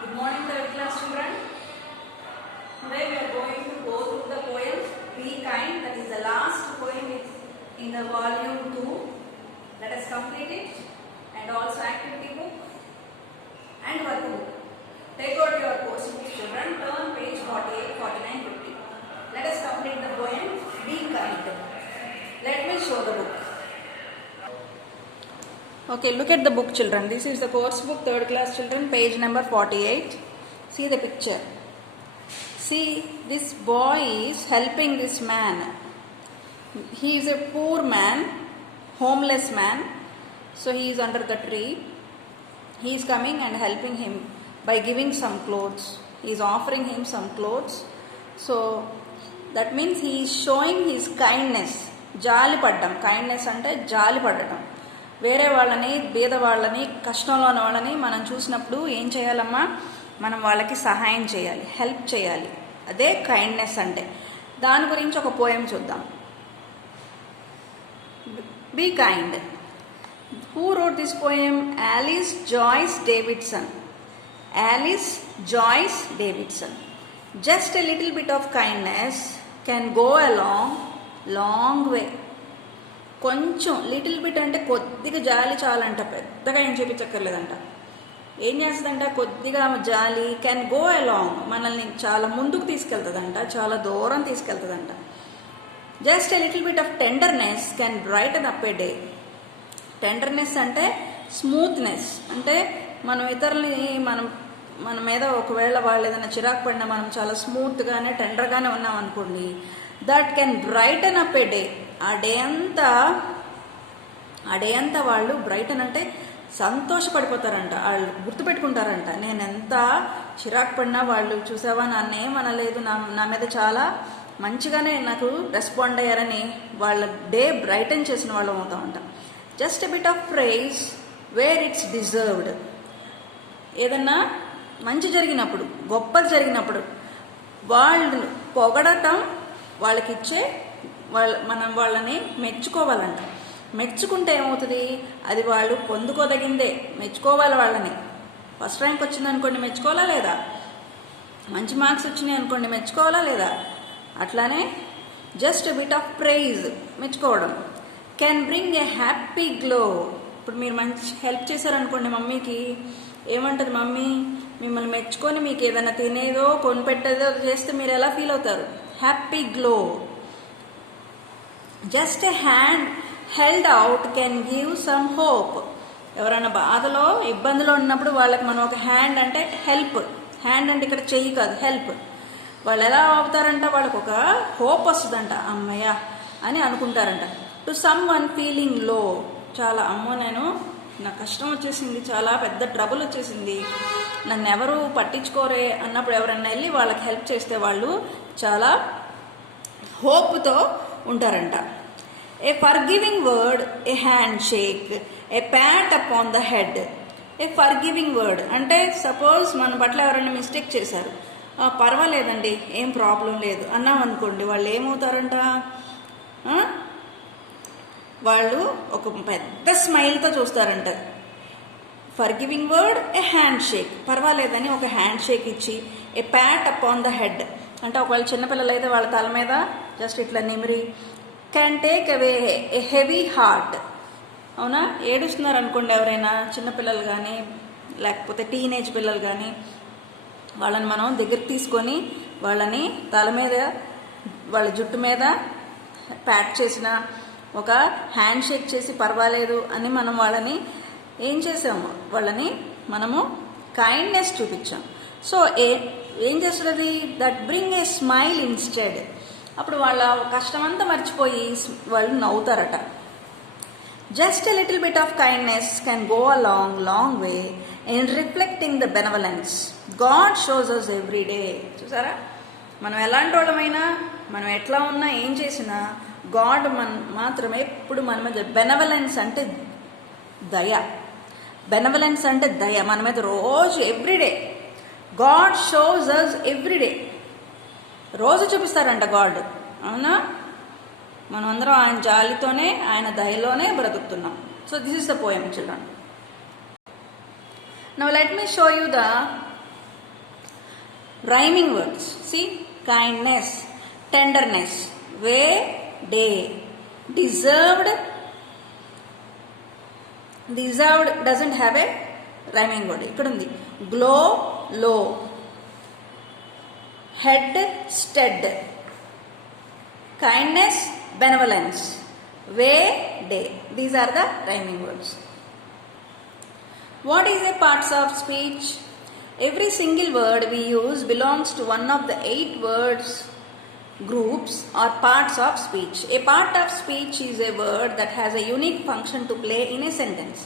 Good morning, third class children. Today we are going to go through the poem Be Kind. That is the last poem in the volume 2. Let us complete it, and also activity book and workbook. Take out your course books, children. Turn page 48, 49, 50. Let us complete the poem Be Kind. Let me show the book. Okay, look at the book, children. This is the course book, third class children, page number 48. See the picture. See, this boy is helping this man. He is a poor man, homeless man. So he is under the tree. He is coming and helping him by giving some clothes. He is offering him some clothes. So that means he is showing his kindness. జాలి పడ్డం. కైండ్నెస్ అంటే జాలి పడటం. వేరే వాళ్ళని, పేద వాళ్ళని, కష్టంలో ఉన్న వాళ్ళని మనం చూసినప్పుడు ఏం చేయాలమ్మా? మనం వాళ్ళకి సహాయం చేయాలి, హెల్ప్ చేయాలి. అదే కైండ్నెస్ అంటే. దాని గురించి ఒక పోయం చూద్దాం. Be kind. Who wrote this poem? Alice Joyce Davidson. Alice Joyce Davidson. Just a little bit of kindness can go a long way. కొంచెం లిటిల్ బిట్ అంటే కొద్దిగా జాలి చాలంట, పెద్దగా ఏం చేపించక్కర్లేదంట. ఏం చేస్తుందంట? కొద్దిగా జాలి కెన్ గో అలాంగ్, మనల్ని చాలా ముందుకు తీసుకెళ్తుందంట, చాలా దూరం తీసుకెళ్తుందంట. Just a little bit of tenderness can brighten up a day. Tenderness అంటే స్మూత్నెస్, అంటే మనం ఇతరులని మన మీద ఒకవేళ వాళ్ళు ఏదైనా చిరాకు పడినా మనం చాలా స్మూత్గానే టెండర్గానే ఉన్నాం అనుకోండి, that can brighten up a day. ఆ డే అంతా వాళ్ళు బ్రైటన్ అంటే సంతోషపడిపోతారంట, వాళ్ళు గుర్తుపెట్టుకుంటారంట. నేను ఎంత చిరాకు పడినా వాళ్ళు చూసావా నన్నేమనలేదు, నా మీద చాలా మంచిగానే నాకు రెస్పాండ్ అయ్యారని వాళ్ళ డే బ్రైటన్ చేసిన వాళ్ళం అవుతామంట. Just a bit of praise where it's deserved. ఏదన్నా మంచి జరిగినప్పుడు, గొప్పది జరిగినప్పుడు వాళ్ళు పొగడటం, వాళ్ళకిచ్చే మనం వాళ్ళని మెచ్చుకోవాలంట. మెచ్చుకుంటే ఏమవుతుంది? అది వాళ్ళు పొందుకోదగిందే, మెచ్చుకోవాలి వాళ్ళని. ఫస్ట్ ర్యాంక్ వచ్చింది అనుకోండి, మెచ్చుకోవాలా లేదా? మంచి మార్క్స్ వచ్చినాయి అనుకోండి, మెచ్చుకోవాలా లేదా? అట్లానే జస్ట్ బిట్ ఆఫ్ ప్రైజ్, మెచ్చుకోవడం. Can bring A happy glow. ఇప్పుడు మీరు మంచి హెల్ప్ చేశారనుకోండి మమ్మీకి, ఏమంటుంది మమ్మీ? మిమ్మల్ని మెచ్చుకొని మీకు ఏదైనా తినేదో కొనిపెట్టేదో చేస్తే మీరు ఎలా ఫీల్ అవుతారు? Happy glow. Just a hand held out can give some hope. ఎవరైనా బాధలో, ఇబ్బందిలో ఉన్నప్పుడు వాళ్ళకి మనం ఒక హ్యాండ్ అంటే హెల్ప్. హ్యాండ్ అంటే ఇక్కడ చెయ్యి కాదు, హెల్ప్. వాళ్ళు ఎలా అవుతారంట? వాళ్ళకు ఒక హోప్ వస్తుందంట, అమ్మయ్య అని అనుకుంటారంట. టు సమ్ వన్ ఫీలింగ్ లో, చాలా అమ్మో నాకు కష్టం వచ్చేసింది, చాలా పెద్ద ట్రబుల్ వచ్చేసింది, నన్ను ఎవరు పట్టించుకోరే అన్నప్పుడు ఎవరన్నా వెళ్ళి వాళ్ళకి హెల్ప్ చేస్తే వాళ్ళు చాలా హోప్తో ఉంటారంట. A forgiving word, a handshake, a pat upon the head. A forgiving word అంటే సపోజ్ మన పట్ల ఎవరైనా మిస్టేక్ చేశారు, పర్వాలేదండి, ఏం ప్రాబ్లం లేదు అన్నాం అనుకోండి, వాళ్ళు ఏమవుతారంట? వాళ్ళు ఒక పెద్ద స్మైల్తో చూస్తారంట. Forgiving word, a handshake, పర్వాలేదని ఒక హ్యాండ్ షేక్ ఇచ్చి, a pat upon the head అంటే ఒకవేళ చిన్నపిల్లలు అయితే వాళ్ళ తల మీద జస్ట్ ఇట్లా నిమిరి, can take away a heavy heart. అవునా? ఏడుస్తున్నారు అనుకోండి ఎవరైనా, చిన్నపిల్లలు కానీ లేకపోతే టీనేజ్ పిల్లలు కానీ, వాళ్ళని మనం దగ్గరికి తీసుకొని వాళ్ళని తల మీద, వాళ్ళ జుట్టు మీద ప్యాట్ చేసిన, ఒక హ్యాండ్ షేక్ చేసి పర్వాలేదు అని మనం వాళ్ళని ఏం చేసాము? వాళ్ళని మనము కైండ్నెస్ చూపించాం. సో ఏం చేస్తుంది? That bring a smile instead. అప్పుడు వాళ్ళ కష్టమంతా మర్చిపోయి వాళ్ళు నవ్వుతారట. Just a little bit of kindness can go a long way in reflecting the benevolence God shows us every day. చూసారా? మనం ఎలాంటి వాళ్ళమైనా, మనం ఎట్లా ఉన్నా, ఏం చేసినా గాడ్ మాత్రమే ఎప్పుడు మన మీద. బెనవలెన్స్ అంటే దయ. బెనవలెన్స్ అంటే దయ మన మీద రోజు, everyday. God shows us everyday. రోజు చూపిస్తారంట గాడ్. అవునా? మనం అందరం ఆయన జాలితోనే, ఆయన దయలోనే బ్రతుకుతున్నాం. So this is the poem, children. Now let me show you the Rhyming words. See, kindness, tenderness, way, day. Deserved. Deserved doesn't have a rhyming word. ఇక్కడ ఉంది. Glow, low. Head, stead. Kindness, benevolence. Way, day. These are the rhyming words. What is a parts of speech? Every single word we use belongs to one of the 8 words groups or parts of speech. A part of speech is a word that has a unique function to play in a sentence.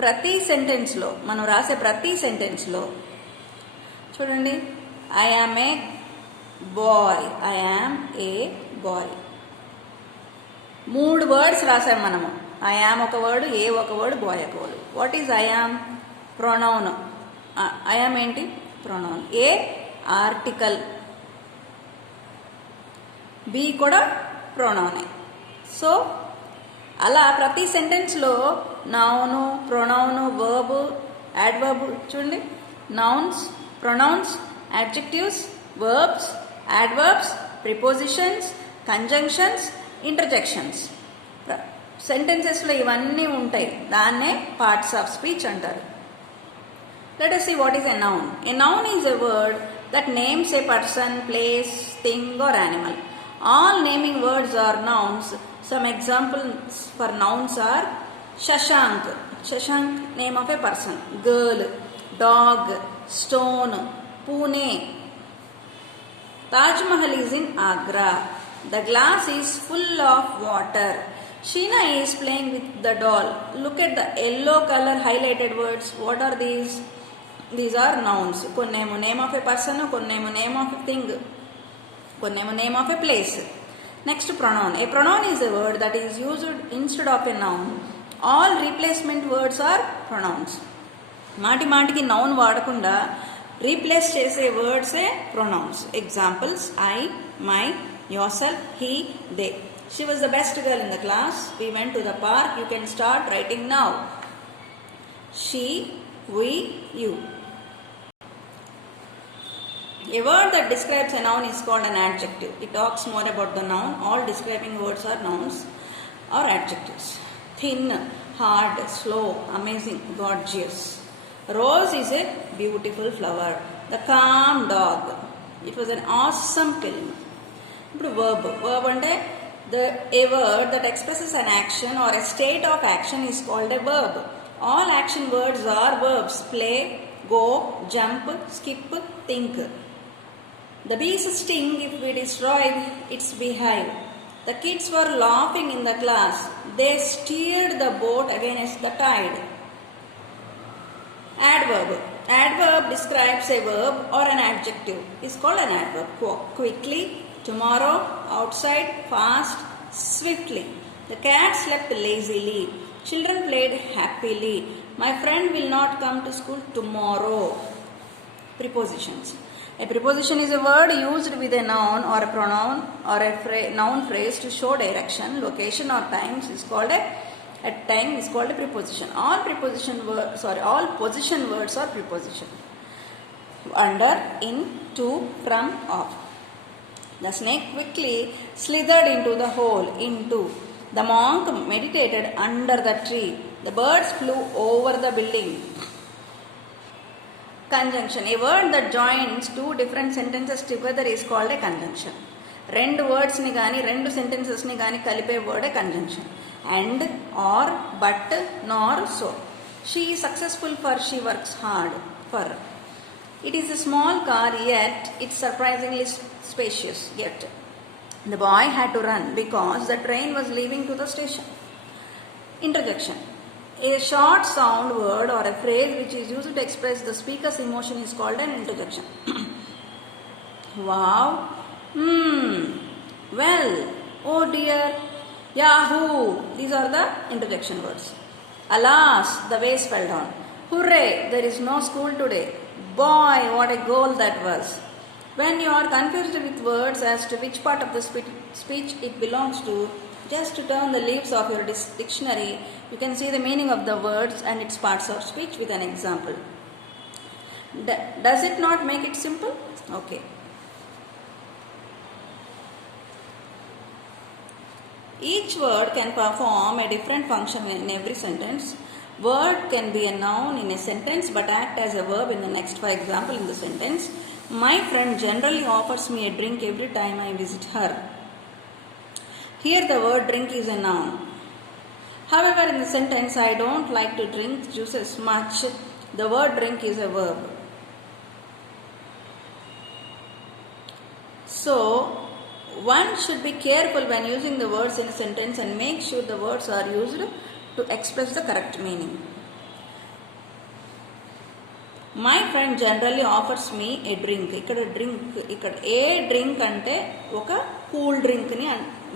ప్రతి సెంటెన్స్లో మనం రాసే ప్రతి సెంటెన్స్లో చూడండి, I am a boy, I am a boy. 3 words రాసాం మనము. I am ఒక వర్డ్, ఏ ఒక వర్డ్, బాయ్ ఒక word. What is I am? Pronoun. I am ఏంటి? ప్రొనౌన్. ఏ ఆర్టికల్, బి కూడా ప్రొనౌనే. సో అలా ప్రతి సెంటెన్స్లో నౌను, ప్రొనౌను, వర్బ్, యాడ్వర్బ్ చూడండి. Nouns, pronouns, adjectives, verbs, adverbs, prepositions, conjunctions, interjections. సెంటెన్సెస్లో ఇవన్నీ ఉంటాయి. దాన్నే పార్ట్స్ ఆఫ్ స్పీచ్ అంటారు. Let us see what is a noun. A noun is a word that names a person, place, thing or animal. All naming words are nouns. Some examples for nouns are Shashank. Shashank, name of a person. Girl, dog, stone, Pune. Taj Mahal is in Agra. The glass is full of water. Sheena is playing with the doll. Look at the yellow color highlighted words. What are these? These are nouns. కొన్నేమో name of a person, కొన్నేమో name of a thing, కొన్నేమో name of a place. Next pronoun. A pronoun is a word that is used instead of a noun. All replacement words are pronouns. మాటి మాటికి noun వాడకుండా replace చేసే వర్డ్సే pronouns. Examples I, my, yourself, he, they. She was the best girl in the class. We went to the park. You can start writing now. She, we, you. A word that describes a noun is called an adjective. It talks more about the noun. All describing words are nouns or adjectives. Thin, hard, slow, amazing, gorgeous. Rose is a beautiful flower. The calm dog. It was an awesome film. ఇప్పుడు verb అంటే a word that expresses an action or a state of action is called a verb. All action words are verbs. Play, go, jump, skip, think. The bees sting if we destroy its beehive. The kids were laughing in the class. They steered the boat against the tide. Adverb. Adverb describes a verb or an adjective. It's called an adverb. Quickly, tomorrow, outside, fast, swiftly. The cat slept lazily. Children played happily. My friend will not come to school tomorrow. Prepositions. A preposition is a word used with a noun or a pronoun or a noun phrase to show direction, location or times is called at time is called a preposition. All position words are preposition. Under, in, to, from, of. The snake quickly slithered into the hole. Into. The monk meditated under the tree. The birds flew over the building. Conjunction. A word that joins 2 different sentences together is called a conjunction. 2 words ni gaani 2 sentences ni gaani kalipe word a conjunction. And, or, but, nor, so. She is successful for she works hard. For. It is a small car, yet it's surprisingly spacious. Yet the boy had to run because the train was leaving to the station. Interjection. A short sound word or a phrase which is used to express the speaker's emotion is called an interjection. Wow. Well. Oh dear. Yahoo. These are the interjection words. Alas, the vase fell down. Hooray, there is no school today. Boy, what a goal that was. When you are confused with words as to which part of the speech it belongs to, just to turn the leaves of your dictionary, you can see the meaning of the words and its parts of speech with an example. Does it not make it simple? Okay. Each word can perform a different function in every sentence. Word can be a noun in a sentence but act as a verb in the next. For example, in the sentence, my friend generally offers me a drink every time I visit her. Here the word drink is a noun. However, in the sentence, I don't like to drink juices much, the word drink is a verb. So, one should be careful when using the words in a sentence and make sure the words are used to express the correct meaning. My friend generally offers me a drink. ఇక్కడ ఏ డ్రింక్ అంటే ఒక కూల్ డ్రింక్ని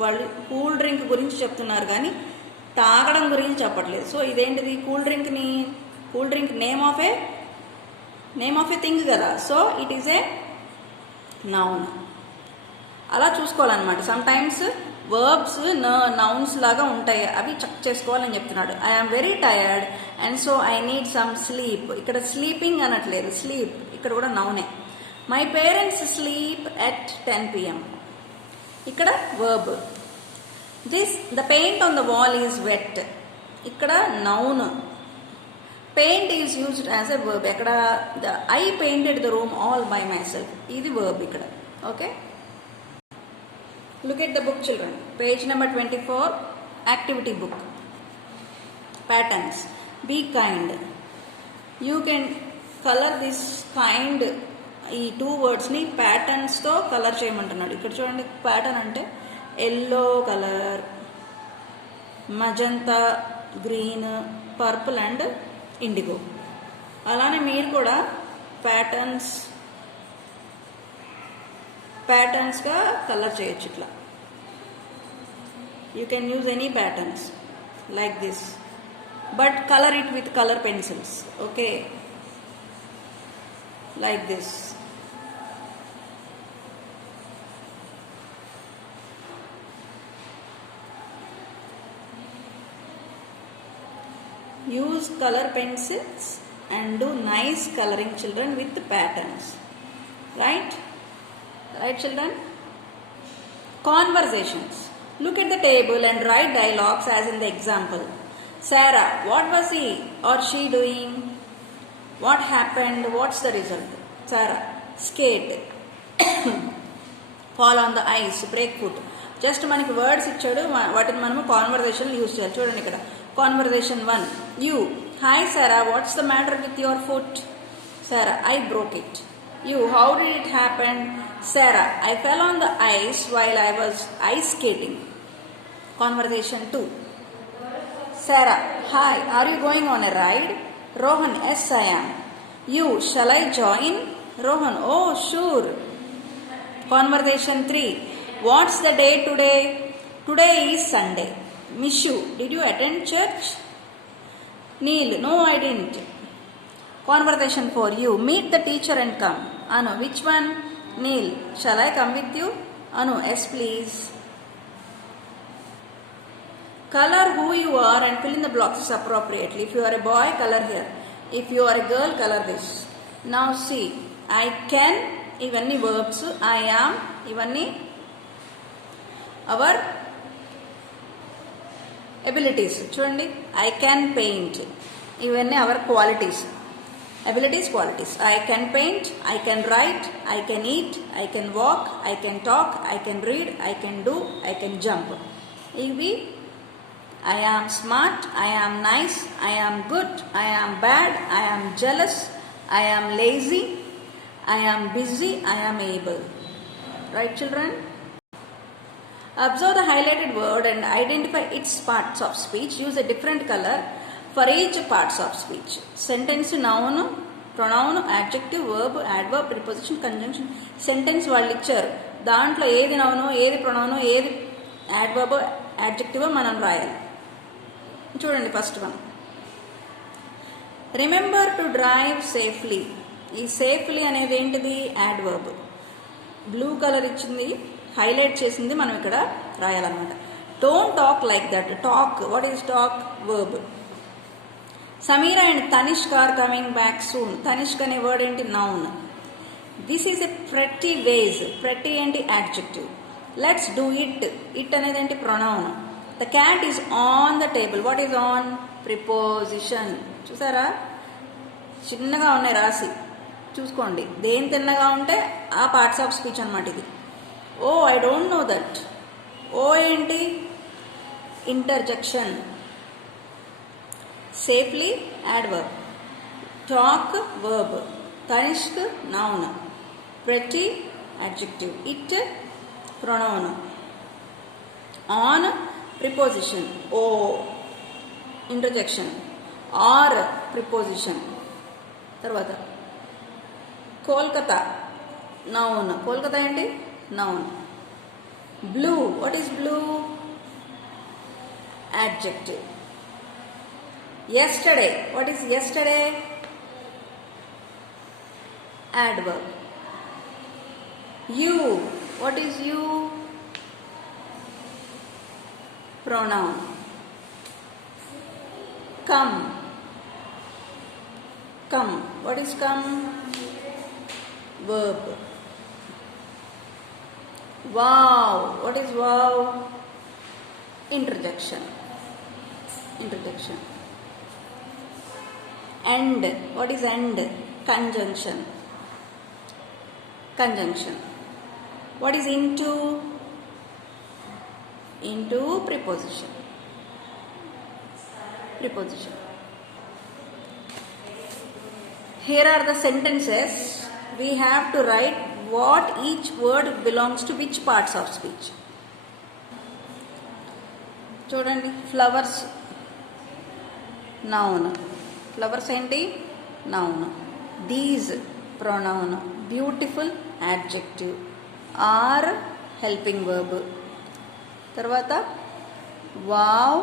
వాళ్ళు cool drink గురించి చెప్తున్నారు కానీ తాగడం గురించి చెప్పట్లేదు. సో ఇదేంటిది cool drink name of a thing కదా. So it is a noun. అలా చూసుకోవాలన్నమాట. సమ్ టైమ్స్ వర్బ్స్ నౌన్స్ లాగా ఉంటాయి, అవి చెక్ చేసుకోవాలని చెప్తున్నాడు. I am very tired and so I need some sleep. ఇక్కడ స్లీపింగ్ అనట్లేదు, స్లీప్ ఇక్కడ కూడా నౌనే. My parents sleep at 10 PM. ఇక్కడ verb. The paint on the wall is wet. ఇక్కడ noun. Paint is used as a verb. ఎక్కడ I painted the room all by my self, ఇది వర్బ్ ఇక్కడ. Okay, look at the book, children. Page number 24, activity book. Patterns. Be kind. You can color this kind. ఈ 2 wordsని ప్యాటర్న్స్తో కలర్ చేయమంటున్నాడు. ఇక్కడ చూడండి, ప్యాటర్న్ అంటే yellow colour, magenta, green, purple and IndiGo. అలానే మీరు కూడా ప్యాటర్న్స్గా కలర్ చేయొచ్చు. ఇట్లా you can use any patterns like this, but colour it with colour pencils. Okay, like this. Use color pencils and do nice coloring, children, with patterns. Right, children? Conversations. Look at the table and write dialogues as in the example. Sarah, what was he or she doing? What happened? What's the result? Sarah, skate, fall on the ice, break foot. Just మనకి words ఇచ్చాడు, వాటిని మనము conversation use చేయాలి. చూడండి ఇక్కడ conversation 1. You, hi Sarah, what's the matter with your foot? Sarah, I broke it. You, how did it happen? Sarah, I fell on the ice while I was ice skating. Conversation 2. Sarah, hi, are you going on a ride? Rohan, yes I am. You, shall I join? Rohan, oh sure. Conversation 3. What's the day today? Today is Sunday. Mishu, did you attend church? Neil, no I didn't. Conversation 4. You, meet the teacher and come. Anu, which one? Neil, shall I come with you? Anu, yes please. Color who you are and fill in the boxes appropriately. If you are a boy, color here. If you are a girl, color this. Now see, I can, ivanni verbs, I am, ivanni our abilities. Chudandi, I can paint, ivanni our qualities. Abilities, qualities. I can paint, I can write, I can eat, I can walk, I can talk, I can read, I can do, I can jump. Ivi, I am smart, I am nice, I am good, I am bad, I am jealous, I am lazy, I am busy, I am able. Right, children? Observe the highlighted word and identify its parts of speech. Use a different color for each parts of speech. Sentence, noun, pronoun, adjective, verb, adverb, preposition, conjunction. Sentence వాళ్ళు ఇచ్చారు, దాంట్లో ఏది నౌను, ఏది ప్రొనౌను, ఏది adverb, adjective మనం రాయాలి. చూడండి first one. Remember to drive safely. ఈ సేఫ్లీ అనేది ఏంటిది? యాడ్వర్బ్. బ్లూ కలర్ ఇచ్చింది, హైలైట్ చేసింది, మనం ఇక్కడ రాయాలన్నమాట. Don't talk like that. Talk, what is talk? Verb. Samira and Tanishka are coming back soon. Tanishka అనే వర్డ్ ఏంటి? Noun. This is a pretty vase. pretty ఏంటి? adjective. Let's do it. It అనేది ఏంటి? Pronoun. The cat is on the table. What is on? Preposition. చూసారా, చిన్నగా ఉన్నాయి రాసి చూసుకోండి. దేని తిన్నగా ఉంటే ఆ పార్ట్స్ ఆఫ్ స్పీచ్ అనమాట ఇది. ఓ ఐ డోంట్ నో దట్. ఓ ఏంటి? Interjection. Safely adverb. Talk verb. Tanishq noun. pretty adjective. it pronoun. on preposition. o interjection. or preposition. తర్వాత కోల్కతా నౌన్. కోల్కతా ఏంటి? Noun. Blue. What is blue? adjective. yesterday. what is yesterday? adverb. you. what is you? pronoun. come. come. what is come? verb. wow. what is wow? interjection. interjection. end. what is end? conjunction. conjunction. what is into? into preposition. preposition. Here are the sentences. We have to write what each word belongs to which parts of speech. చూడండి, flowers noun. Flowers ఏంటి? Noun. These pronoun. Beautiful adjective. Are helping verb. తర్వాత wow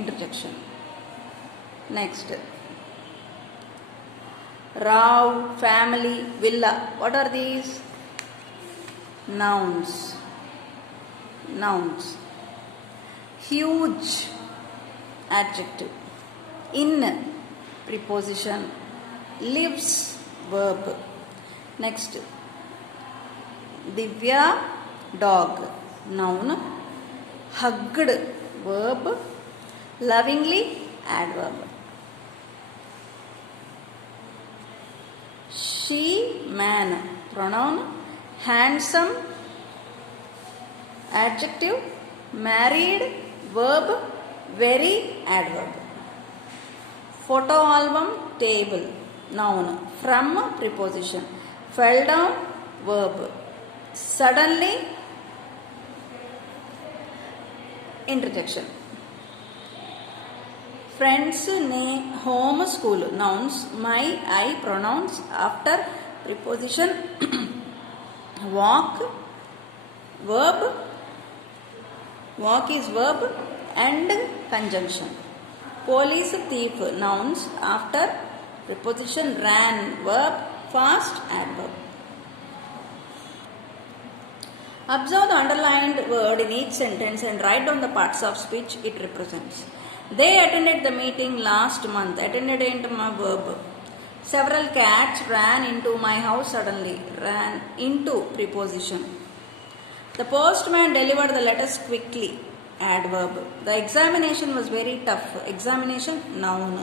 interjection. Next Rao, family, villa. What are these? Nouns. Nouns. Huge adjective. in preposition. lives verb. next Divya dog noun. hugged verb. lovingly adverb. she man pronoun. handsome adjective. married verb. very adverb. photo album table noun. from preposition. fell down verb. suddenly interjection. friends name. home school nouns. my I pronouns after preposition. walk verb. walk is verb and conjunction. police thief nouns after preposition. ran verb. fast adverb. Observe the underlined word in each sentence and write down the parts of speech it represents. They attended the meeting last month. attended into my verb. several cats ran into my house suddenly. ran into preposition. the postman delivered the letters quickly. adverb. the examination was very tough. examination noun.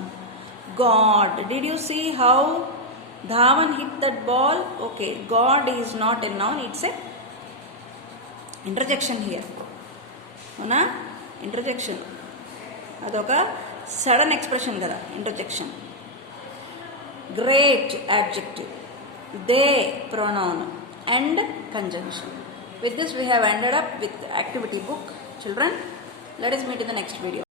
God. did you see how Dhawan hit that ball? okay, God is not a noun, it's a interjection here. అవునా? interjection అదొక sudden expression కదా interjection. great adjective. they pronoun and conjunction. With this we have ended up with activity book. Children, let us meet in the next video.